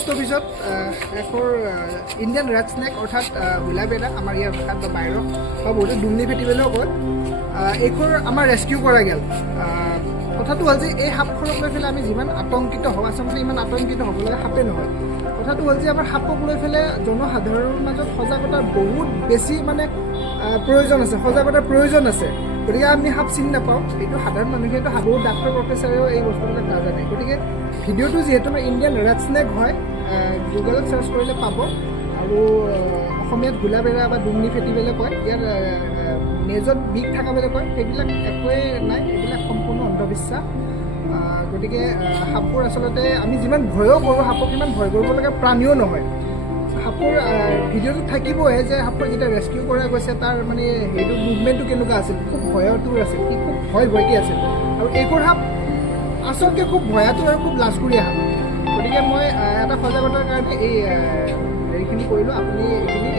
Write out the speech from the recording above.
post অফিসত এখৰ Indian red snack অৰ্থাৎ হুলাবেৰা আমাৰ ইয়াৰ ভাষাত বা বাহিৰত বা বহুতে ডুমনি ফেটি বুলিও কয় এইখৰ আমাৰ ৰেস্কিউ কৰা গেল কথাটো হ'ল যে এই সাপখনক লৈ পেলাই আমি যিমান আতংকিত হওঁ আচলতে ইমান আতংকিত হ'ব লাগে সাপে নহয় কথাটো হ'ল যে আমাৰ সাপক লৈ পেলাই জনসাধাৰণৰ মাজত সজাগতাৰ বহুত বেছি মানে প্ৰয়োজন আছে সজাগতাৰ প্ৰয়োজন আছে গতিকে আমি সাপ চিনি নাপাওঁ এইটো সাধাৰণ মানুহেতো বহুত ডাক্তৰ প্ৰফেচাৰেও এই বস্তুবিলাক নাজানে গতিকে ভিডিঅ'টো যিহেতু আমাৰ ইণ্ডিয়ান ৰেড স্নেক হয় গুগলত চাৰ্চ কৰিলে পাব আৰু অসমীয়াত হুলাবেৰা বা ডুমনি ফেটি বুলি কয় ইয়াৰ নেজত বিষ থকা বুলি কয় সেইবিলাক একোৱেই নাই এইবিলাক সম্পূৰ্ণ অন্ধবিশ্বাস গতিকে সাপবোৰ আচলতে আমি যিমান ভয়ো কৰোঁ সাপক ইমান ভয় কৰিব লগা প্ৰাণীও নহয় সাপৰ ভিডিঅ'টো থাকিবহে যে সাপৰ যেতিয়া ৰেস্কিউ কৰা গৈছে তাৰ মানে সেইটো মুভমেণ্টটো কেনেকুৱা আছিল খুব ভয়টোৰ আছিল সি খুব ভয়কৈ আছিল আৰু এইবোৰ সাপ আচলতে খুব ভয়াতুৰ আৰু খুব লাজকুৰীয়া সাপ গতিকে মই এটা সজাগতাৰ কাৰণে এই হেৰিখিনি কৰিলোঁ আপুনি এইখিনি